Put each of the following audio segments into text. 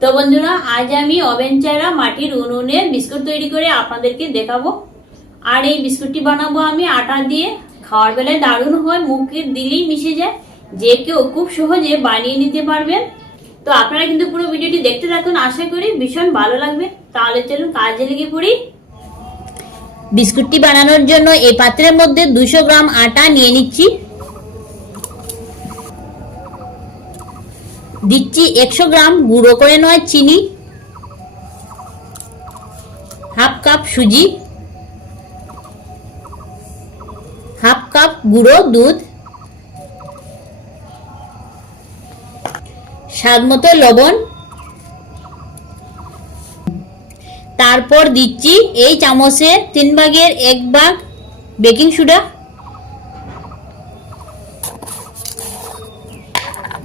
তো বন্ধুরা, আজ আমি ওভেন মাটির উনুনে বিস্কুট তৈরি করে আপনাদেরকে দেখাবো। আর এই বিস্কুটটি বানাবো আমি আটা দিয়ে। খাওয়ার বেলায় দারুণ হয়, মুখে দিলেই মিশে যায়। যে কেউ খুব সহজে বানিয়ে নিতে পারবেন। তো আপনারা কিন্তু পুরো ভিডিওটি দেখতে থাকুন, আশা করি ভীষণ ভালো লাগবে। তাহলে চলুন, কাজে লেগে পড়ি। বিস্কুটটি বানানোর জন্য এই পাত্রের মধ্যে দুশো গ্রাম আটা নিয়ে নিচ্ছি। দিচ্ছি একশো গ্রাম, গুঁড়ো করে নেওয়া চিনি। হাফ কাপ সুজি। হাফ কাপ গুঁড়ো দুধ। স্বাদ মতো লবণ। তারপর দিচ্ছি এই চামচে তিন ভাগের এক ভাগ বেকিং সোডা।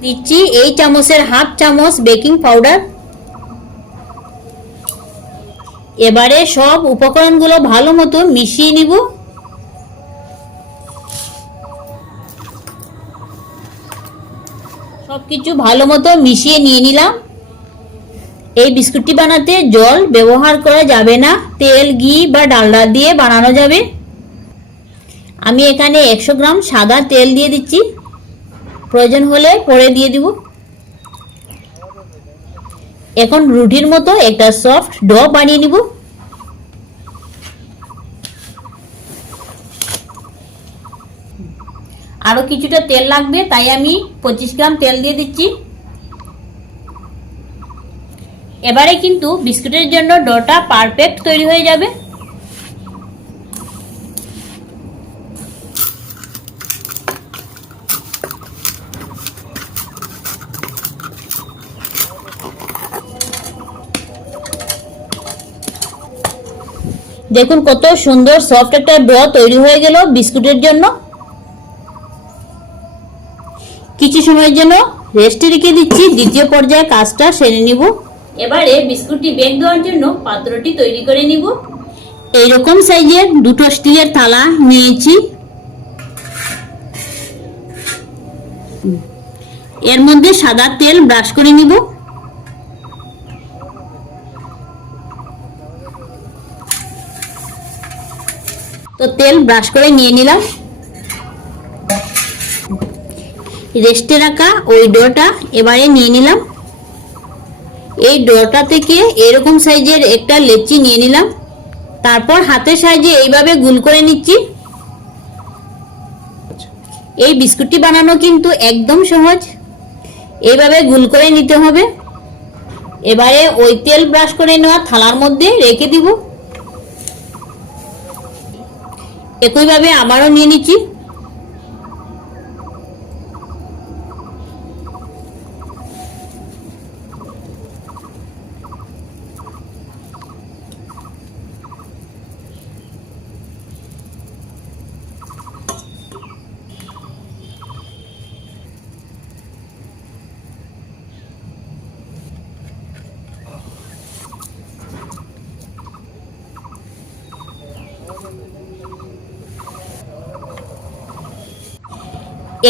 দিচ্ছি, এই চামচের হাফ চামচ বেকিং পাউডার। এবারে সব উপকরণগুলো ভালো মতো মিশিয়ে নিব। সব কিছু ভালো মতো মিশিয়ে নিয়ে নিলাম। এই বিস্কুটটি বানাতে জল ব্যবহার করা যাবে না, তেল, ঘি বা ডালডা দিয়ে বানানো যাবে। আমি এখানে একশো গ্রাম সাদা তেল দিয়ে দিচ্ছি। প্রয়োজন হলে পরে দিয়ে দিব। এখন রুটির মতো একটা সফট ড বানিয়ে নিব। আরও কিছুটা তেল লাগবে, তাই আমি পঁচিশ গ্রাম তেল দিয়ে দিচ্ছি। এবারে কিন্তু বিস্কুটের জন্য ডোটা পারফেক্ট তৈরি হয়ে যাবে। দেখুন কত সুন্দর সফট একটা ডো তৈরি হয়ে গেল বিস্কুটের জন্য। কিছু সময়ের জন্য রেস্টে রেখে দিচ্ছি। দ্বিতীয় পর্যায়ে কাজটা সেরে নিব। এবারে বিস্কুটটি বেক দেওয়ার জন্য পাত্রটি তৈরি করে নিব। এইরকম সাইজের দুটো স্টিলের থালা নিয়েছি। এর মধ্যে সাদা তেল ব্রাশ করে নিব। তো তেল ব্রাশ করে নিয়ে নিলাম। রেস্টে রাখা ওই ডোটা এবারে নিয়ে নিলাম। এই ডোটা থেকে এরকম সাইজের একটা লেচি নিয়ে নিলাম। তারপর হাতের সাহায্যে এইভাবে গুল করে নিচ্ছি। এই বিস্কুটটি বানানো কিন্তু একদম সহজ। এইভাবে গুল করে নিতে হবে। এবারে ওই তেল ব্রাশ করে নেওয়া থালার মধ্যে রেখে দিব। একইভাবে আমারও নিয়ে নিচ্ছি।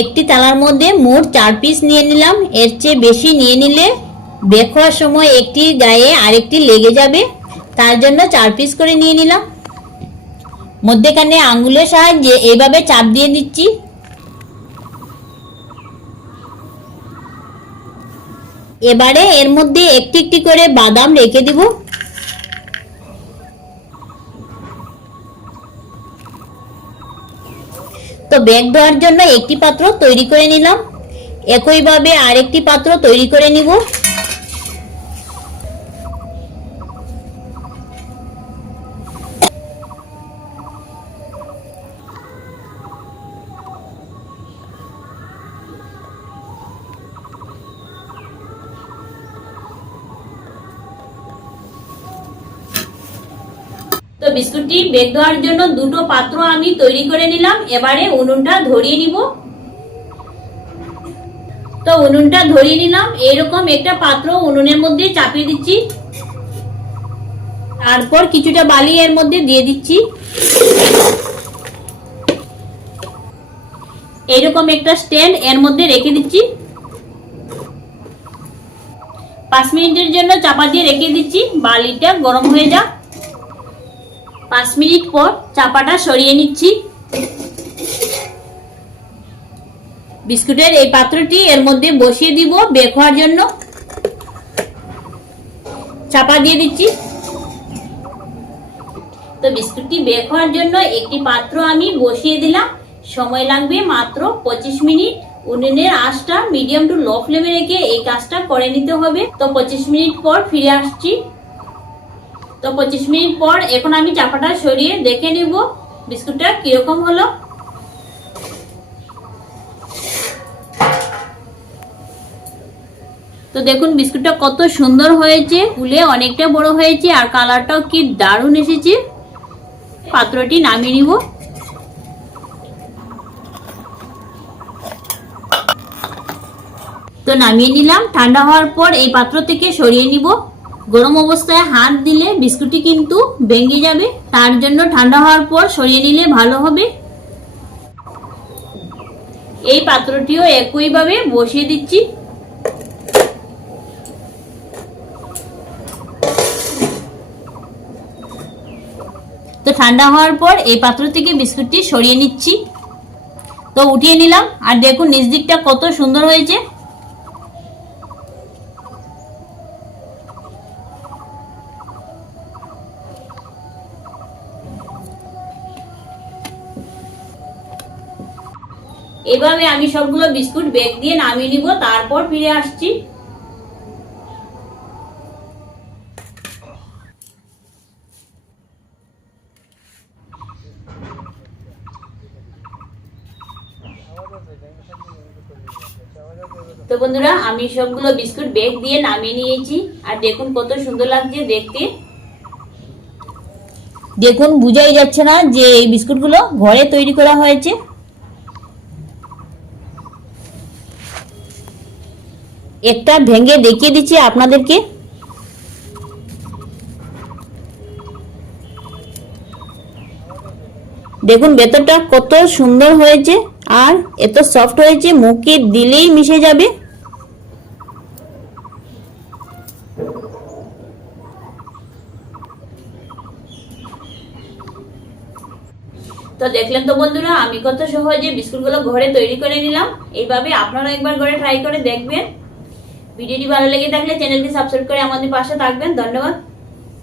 একটি তালার মধ্যে মোট চার পিস নিয়ে নিলাম। এর চেয়ে বেশি নিয়ে নিলে বেক হওয়ার সময় একটি গায়ে আরেকটি লেগে যাবে। তার জন্য চার পিস করে নিয়ে নিলাম। মধ্যেখানে আঙ্গুলের সাহায্যে এইভাবে চাপ দিয়ে দিচ্ছি। এবারে এর মধ্যে একটি একটি করে বাদাম রেখে দিব। তো ব্যাগ ধোয়ার জন্য একটি পাত্র তৈরি করে নিলাম। একইভাবে আরেকটি পাত্র তৈরি করে নিব। বিস্কুটটি বেক দেওয়ার জন্য দুটো পাত্র আমি তৈরি করে নিলাম। এবারে উনুনটা ধরিয়ে নিব। তো উনুনটা ধরিয়ে নিলাম। এরকম একটা পাত্র উনুনের মধ্যে চাপিয়ে দিচ্ছি। তারপর কিছুটা বালি এর মধ্যে দিয়ে দিচ্ছি। এরকম একটা স্ট্যান্ড এর মধ্যে রেখে দিচ্ছি। পাঁচ মিনিটের জন্য চাপা দিয়ে রেখে দিচ্ছি। বালিটা গরম হয়ে যাক। পাঁচ মিনিট পর চাপাটা সরিয়ে নিচ্ছি। বিস্কুটের এই পাত্রটি এর মধ্যে বসিয়ে দিব বেক হওয়ার জন্য। চাপা দিয়ে দিচ্ছি। তো বিস্কুটটি বেক হওয়ার জন্য একটি পাত্র আমি বসিয়ে দিলাম। সময় লাগবে মাত্র পঁচিশ মিনিট। উনুনের আঁচটা মিডিয়াম টু লো ফ্লেমে রেখে এই কাজটা করে নিতে হবে। তো পঁচিশ মিনিট পর ফিরে আসছি। তো পঁচিশ মিনিট পর এখন আমি চাপাটা সরিয়ে দেখে নিব বিস্কুটটা কীরকম হলো। তো দেখুন বিস্কুটটা কত সুন্দর হয়েছে, ফুলে অনেকটা বড় হয়েছে আর কালারটাও কি দারুণ এসেছে। পাত্রটি নামিয়ে নিব। তো নামিয়ে নিলাম, ঠান্ডা হওয়ার পর এই পাত্র থেকে সরিয়ে নিব। গরম অবস্থায় হাত দিলে বিস্কুটটি কিন্তু ভেঙে যাবে। তার জন্য ঠান্ডা হওয়ার পর সরিয়ে নিলে ভালো হবে। এই পাত্রটিও একইভাবে বসিয়ে দিচ্ছি। তো ঠান্ডা হওয়ার পর এই পাত্র থেকে বিস্কুটটি সরিয়ে নিচ্ছি। তো উঠিয়ে নিলাম। আর দেখুন, নিচ দিকটা কত সুন্দর হয়েছে। এভাবে আমি সবগুলো বিস্কুট বেগ দিয়ে নামিয়ে নিব, তারপর ফিরে আসছি। তো বন্ধুরা, আমি সবগুলো বিস্কুট বেগ দিয়ে নামিয়ে নিয়েছি, আর দেখুন কত সুন্দর লাগছে দেখতে। দেখুন, বুঝাই যাচ্ছে না যে এই বিস্কুটগুলো ঘরে তৈরি করা হয়েছে। একটা ভেঙে দেখিয়ে দিচ্ছি আপনাদেরকে। দেখুন, ভেতরটা কত সুন্দর হয়েছে আর এত সফট হয়েছে, মুখে দিলেই মিশে যাবে। তো দেখলেন তো বন্ধুরা, আমি কত সহজে বিস্কুটগুলো ঘরে তৈরি করে নিলাম। এইভাবে আপনারা একবার ঘরে ট্রাই করে দেখবেন। ভিডিওটি ভালো লেগে থাকলে চ্যানেলটি সাবস্ক্রাইব করে আমাদের পাশে থাকবেন। ধন্যবাদ।